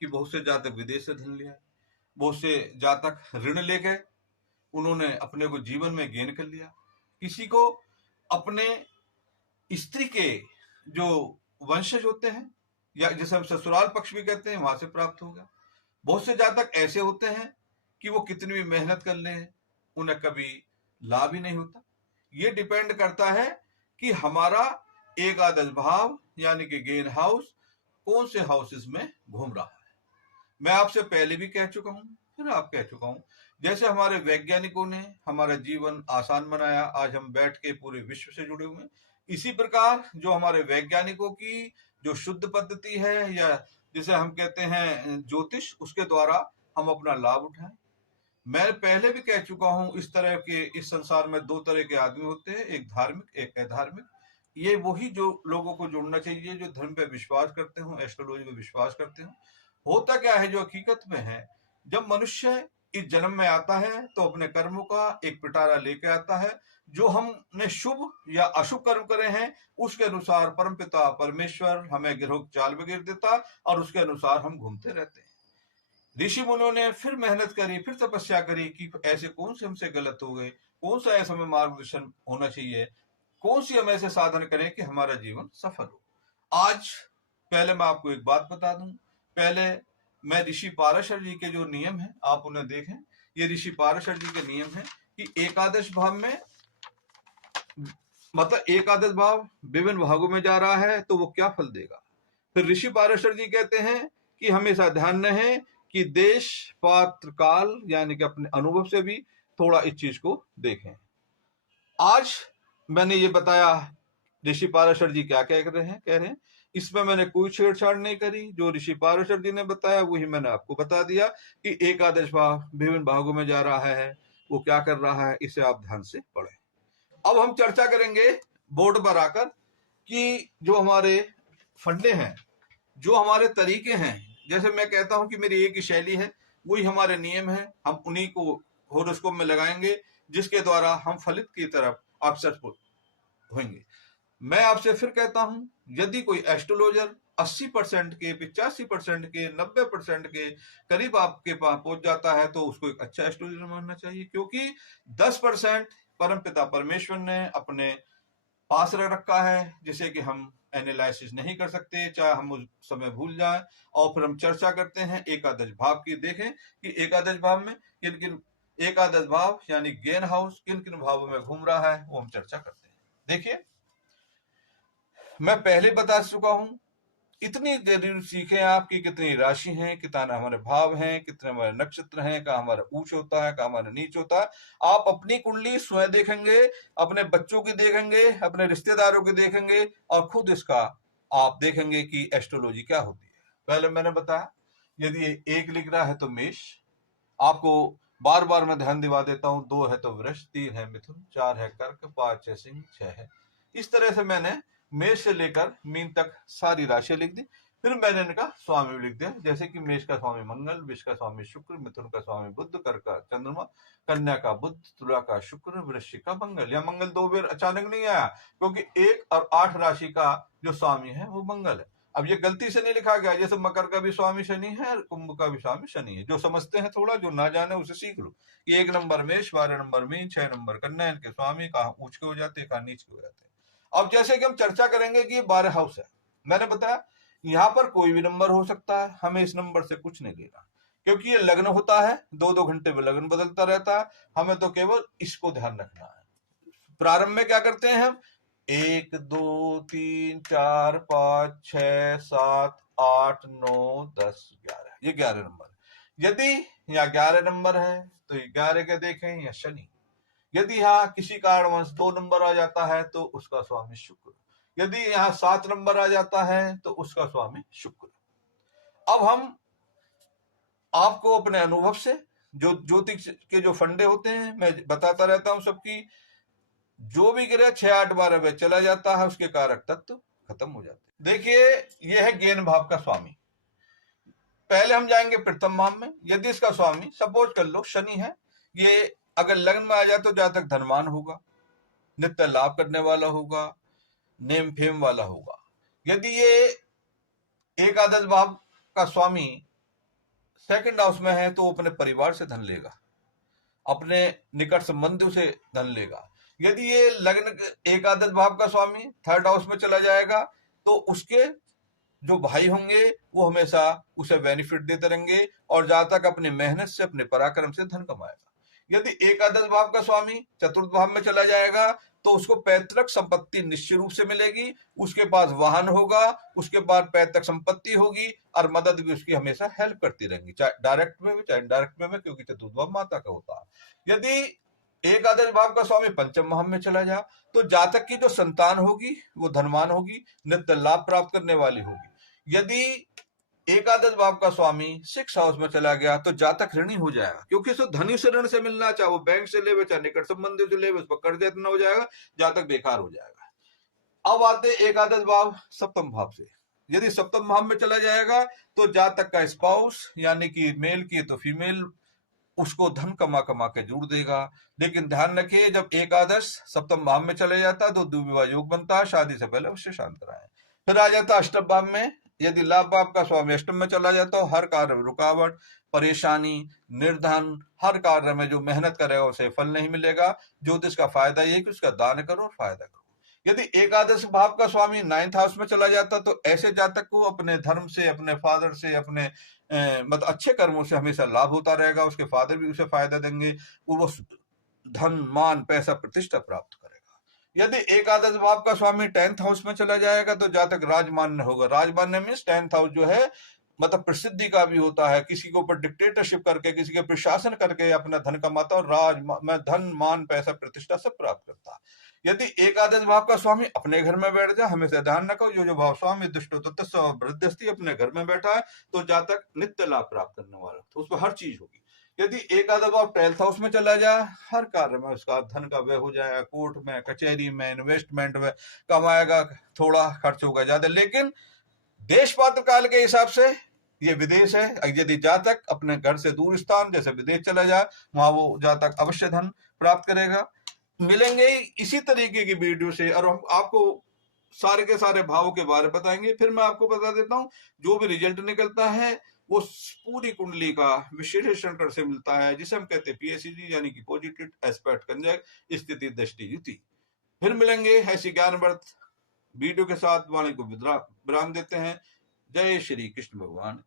कि बहुत से जातक विदेश से धन लिया, बहुत से जातक ऋण ले गए, उन्होंने अपने को जीवन में गेन कर लिया। किसी को अपने स्त्री के जो वंशज होते हैं या जिसे हम ससुराल पक्ष भी कहते हैं, वहां से प्राप्त हो गया। बहुत से जातक ऐसे होते हैं कि वो कितनी भी मेहनत कर ले उन्हें कभी लाभ ही नहीं होता। ये डिपेंड करता है कि हमारा एकादश भाव यानी कि गेन हाउस कौन से हाउसेस में घूम रहा है। मैं आपसे पहले भी कह चुका हूं, फिर आप कह चुका हूं, जैसे हमारे वैज्ञानिकों ने हमारा जीवन आसान बनाया, आज हम बैठ के पूरे विश्व से जुड़े हुए हैं, इसी प्रकार जो हमारे वैज्ञानिकों की जो शुद्ध पद्धति है या जिसे हम कहते हैं ज्योतिष, उसके द्वारा हम अपना लाभ उठाएं। मैं पहले भी कह चुका हूं, इस तरह के इस संसार में दो तरह के आदमी होते हैं, एक धार्मिक एक अधार्मिक। ये वही जो लोगों को जुड़ना चाहिए जो धर्म पे विश्वास करते हो, एस्ट्रोलॉजी पे विश्वास करते हो। होता क्या है जो हकीकत में है, जब मनुष्य इस जन्म में आता है तो अपने कर्मों का एक पिटारा लेके आता है। जो हमने शुभ या अशुभ कर्म करे हैं उसके अनुसार परमपिता परमेश्वर हमें गिरोह चाल बगैर देता और उसके अनुसार हम घूमते रहते हैं। ऋषि मुनियों ने फिर मेहनत करी, फिर तपस्या करी कि ऐसे कौन से हमसे गलत हो गए, कौन सा ऐसा हमें मार्गदर्शन होना चाहिए, कौन सी हम ऐसे साधन करें कि हमारा जीवन सफल हो। आज पहले मैं आपको एक बात बता दूं, पहले मैं ऋषि पाराशर जी के जो नियम है आप उन्हें देखें। ये ऋषि पाराशर जी के नियम है कि एकादश भाव में, मतलब एकादश भाव विभिन्न भागों में जा रहा है तो वो क्या फल देगा। फिर ऋषि पाराशर जी कहते हैं कि हमेशा ध्यान रहे कि देश पात्र काल यानी कि अपने अनुभव से भी थोड़ा इस चीज को देखें। आज मैंने ये बताया ऋषि पाराशर जी क्या कह रहे हैं, इसमें मैंने कोई छेड़छाड़ नहीं करी। जो ऋषि पाराशर जी ने बताया वही मैंने आपको बता दिया कि एकादश भाव विभिन्न भागों में जा रहा है, वो क्या कर रहा है, इसे आप ध्यान से पढ़ें। अब हम चर्चा करेंगे बोर्ड पर आकर कि जो हमारे फंडे हैं, जो हमारे तरीके हैं, जैसे मैं कहता हूं कि मेरी एक ही शैली है, वही हमारे नियम है, हम उन्हीं को होरोस्कोप में लगाएंगे जिसके द्वारा हम फलित की तरफ अग्रसर होंगे। मैं आपसे फिर कहता हूं, यदि कोई एस्ट्रोलॉजर 80% के 85% के 90% के करीब आपके पास पहुंच जाता है तो उसको एक अच्छा एस्ट्रोलॉजर मानना चाहिए, क्योंकि 10% परमपिता परमेश्वर ने अपने पास रख रखा है जिसे कि हम एनालिसिस नहीं कर सकते, चाहे हम उस समय भूल जाएं। और फिर हम चर्चा करते हैं एकादश भाव की। देखें कि एकादश भाव में किन किन, एकादश भाव यानी गेन हाउस किन किन भावों में घूम रहा है वो हम चर्चा करते हैं। देखिए, मैं पहले बता चुका हूं, इतनी जरूर सीखें आप कि कितनी राशि हैं, कितना हमारे भाव हैं, कितने हमारे नक्षत्र हैं, कहाँ हमारा ऊंच होता है, कहाँ हमारा नीच होता है। आप अपनी कुंडली स्वयं देखेंगे, अपने बच्चों की देखेंगे, अपने रिश्तेदारों की देखेंगे और खुद इसका आप देखेंगे कि एस्ट्रोलॉजी क्या होती है। पहले मैंने बताया, यदि एक लिख रहा है तो मेष, आपको बार बार मैं ध्यान दिवा देता हूं, 2 है तो वृष, 3 है मिथुन, 4 है कर्क, 5 है सिंह, 6 है। इस तरह से मैंने मेष से लेकर मीन तक सारी राशि लिख दी। फिर मैंने इनका स्वामी लिख दिया, जैसे कि मेष का स्वामी मंगल, वृष का स्वामी शुक्र, मिथुन का स्वामी बुध, कर्क का चंद्रमा, कन्या का बुध, तुला का शुक्र, वृश्चिक का मंगल। या मंगल 2 बार अचानक नहीं आया, क्योंकि 1 और 8 राशि का जो स्वामी है वो मंगल है। अब ये गलती से नहीं लिखा गया, जैसे मकर का भी स्वामी शनि है, कुंभ का भी स्वामी शनि है। जो समझते हैं थोड़ा, जो ना जाने उसे सीख लो। 1 नंबर मेष, 12 नंबर मीन, 6 नंबर कन्या, इनके स्वामी कहाँ ऊंच के हो जाते हैं, कहाँ नीच के हो जाते हैं। अब जैसे कि हम चर्चा करेंगे कि ये 12 हाउस है, मैंने बताया यहां पर कोई भी नंबर हो सकता है, हमें इस नंबर से कुछ नहीं लेना, क्योंकि ये लग्न होता है, 2-2 घंटे में लग्न बदलता रहता है। हमें तो केवल इसको ध्यान रखना है। प्रारंभ में क्या करते हैं हम, 1 2 3 4 5 6 7 8 9 10 11, ये 11 नंबर। यदि यहाँ 11 नंबर है तो 11 के देखें या शनि। यदि यहाँ किसी कारणवश 2 नंबर आ जाता है तो उसका स्वामी शुक्र। यदि यहाँ 7 नंबर आ जाता है तो उसका स्वामी शुक्र। अब हम आपको अपने अनुभव से जो ज्योतिष के जो फंडे होते हैं मैं बताता रहता हूं सबकी, जो भी ग्रह 6 8 12 में चला जाता है उसके कारक तत्व खत्म हो जाते हैं। देखिए, यह है गेन भाव का स्वामी। पहले हम जाएंगे प्रथम भाव में। यदि इसका स्वामी सपोज कर लो शनि है, ये अगर लग्न में आ जाए तो जहां तक धनवान होगा, नित्य लाभ करने वाला होगा, नेम फेम वाला होगा। यदि ये एकादश भाव का स्वामी सेकंड हाउस में है तो वो अपने परिवार से धन लेगा, अपने निकट संबंधियों से धन लेगा। यदि ये लग्न एकादश भाव का स्वामी थर्ड हाउस में चला जाएगा तो उसके जो भाई होंगे वो हमेशा उसे बेनिफिट देते रहेंगे और जहां तक अपनी मेहनत से अपने पराक्रम से धन कमाएगा। यदि एकादश भाव का स्वामी चतुर्थ भाव में चला जाएगा तो उसको पैतृक संपत्ति निश्चित रूप से मिलेगी, उसके पास वाहन होगा, उसके पास पैतृक संपत्ति होगी और मदद भी उसकी हमेशा हेल्प करती रहेंगी, चाहे डायरेक्ट में भी चाहे इनडायरेक्ट में, क्योंकि चतुर्थ भाव माता का होता है। यदि एकादश भाव का स्वामी पंचम भाव में चला जा तो जातक की जो संतान होगी वो धनवान होगी, नित्य लाभ प्राप्त करने वाली होगी। यदि एकादश भाव का स्वामी सिक्स हाउस में चला गया तो जातक ऋणी हो जाएगा, क्योंकि उसको धनी से ऋण से मिलना, चाहे वो बैंक से ले चाहे निकट संबंधी से ले, उस पर कर्ज इतना हो जाएगा, जातक बेकार हो जाएगा। अब आते एकादश भाव सप्तम भाव से। यदि सप्तम भाव में चला जाएगा तो जातक का स्पाउस यानी कि मेल की तो फीमेल उसको धन कमा कमा के जोड़ देगा। लेकिन ध्यान रखिए जब एकादश सप्तम भाव में चले जाता है तो द्विविवाह योग बनता है, शादी से पहले उससे शांत रहे। फिर आ जाता है अष्टम भाव में। यदि लाभ भाव का स्वामी अष्टम में चला जाता हो, हर कार्य में रुकावट, परेशानी, निर्धन, हर कार्य में जो मेहनत करेगा उसे फल नहीं मिलेगा। ज्योतिष का फायदा ये कि उसका दान करो और फायदा करो। यदि एकादश भाव का स्वामी नाइन्थ हाउस में चला जाता तो ऐसे जातक को अपने धर्म से, अपने फादर से, अपने मतलब अच्छे कर्मों से हमेशा लाभ होता रहेगा, उसके फादर भी उसे फायदा देंगे, वो धन, मान, पैसा, प्रतिष्ठा प्राप्त करेगा। यदि एकादश भाव का स्वामी टेंथ हाउस में चला जाएगा तो जातक राजमान्य होगा। राजमान्य मीन्स टेंथ हाउस जो है मतलब प्रसिद्धि का भी होता है, किसी के ऊपर डिक्टेटरशिप करके, किसी के प्रशासन करके अपना धन कमाता और राज में धन, मान, पैसा, प्रतिष्ठा सब प्राप्त करता है। यदि एकादश भाव का स्वामी अपने घर में बैठ जाए, हमेशा ध्यान रखो जो भाव स्वामी दुष्ट वृद्धि अपने घर में बैठा है तो जातक नित्य लाभ प्राप्त करने वाला, तो उसमें हर चीज होगी। यदि एकादश भाव ट्वेल्थ हाउस में चला जाए, हर कार्य में उसका धन का व्यय हो जाएगा, कोर्ट में, कचहरी में, इन्वेस्टमेंट में कमाएगा, थोड़ा खर्च होगा ज्यादा, लेकिन देश पात्र काल के हिसाब से ये विदेश है। यदि जातक अपने घर से दूर स्थान जैसे विदेश चला जाए वहां वो जातक अवश्य धन प्राप्त करेगा। मिलेंगे इसी तरीके की वीडियो से और हम आपको सारे के सारे भावों के बारे में बताएंगे। फिर मैं आपको बता देता हूं जो भी रिजल्ट निकलता है वो पूरी कुंडली का विश्लेषण से मिलता है, जिसे हम कहते हैं पीएससी यानी कि पॉजिटिव एस्पेक्ट कंजक्ट स्थिति दृष्टि युति। फिर मिलेंगे ऐसी ज्ञानवर्धक वीडियो के साथ। वाणी को विराम देते हैं। जय श्री कृष्ण भगवान।